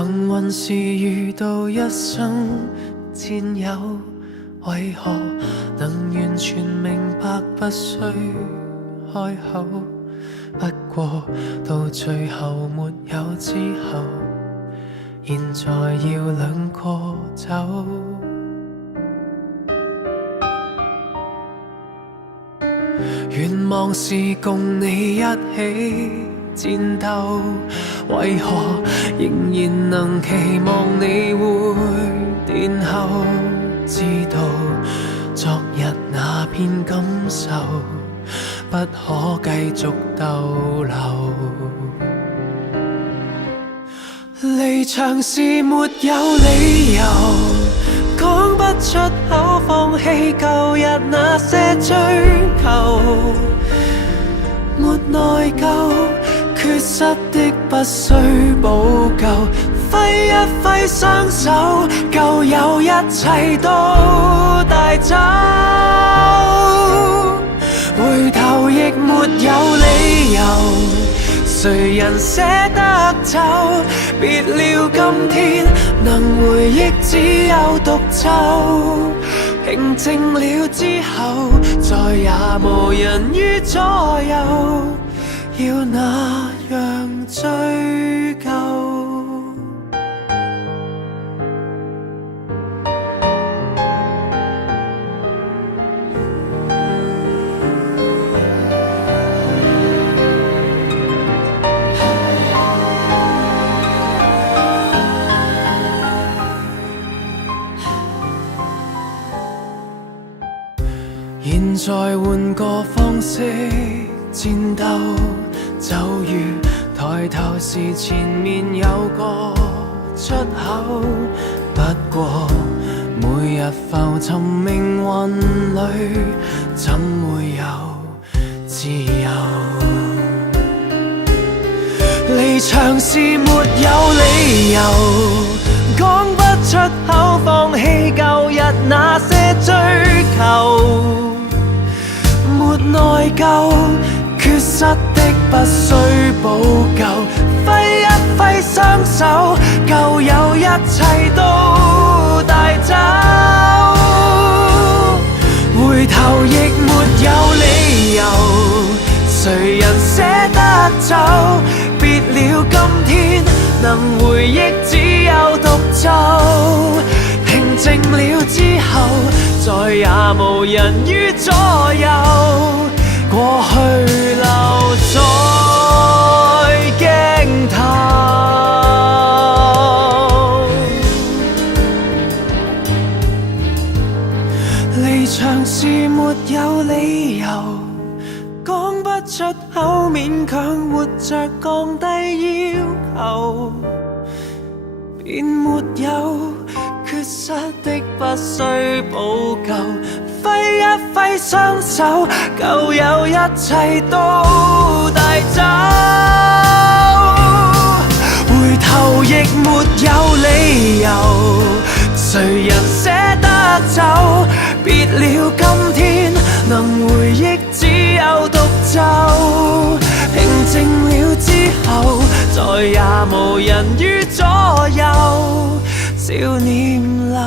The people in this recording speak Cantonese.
幸運是遇到一生戰友，為何能完全明白不需開口？不過到最後沒有之後，現在要兩個走。願望是共你一起戰鬥，為何仍然能期望你會殿後？知道昨日那片感受不可繼續逗留，離場時沒有理由，講不出口放棄舊日那些追求，沒內疚，缺失的不需補救，揮一揮雙手，舊有一切都帶走，回頭亦沒有理由，誰人捨得走？別了今天能回憶只有獨奏，平靜了之後再也無人於左右，要那樣追究。現在換個方式戰鬥，就如抬頭時前面有個出口，不過每日浮沉命運裏，怎會有自由？離場時沒有理由，講不出口放棄舊日那些追求，沒內疚，缺失的不需補救，揮一揮雙手，舊有一切都帶走，回頭亦沒有理由，誰人捨得走？別了今天能回憶只有獨奏，平靜了之後再也無人於左右，過去留在鏡頭，離場時沒有理由，講不出口勉強活着降低要求，便沒有缺失的不需補救，揮一揮雙手，舊有一切都帶走，回頭亦沒有理由，誰人捨得走？別了今天能回憶只有獨奏，平靜了之後再也無人於左右，少年流。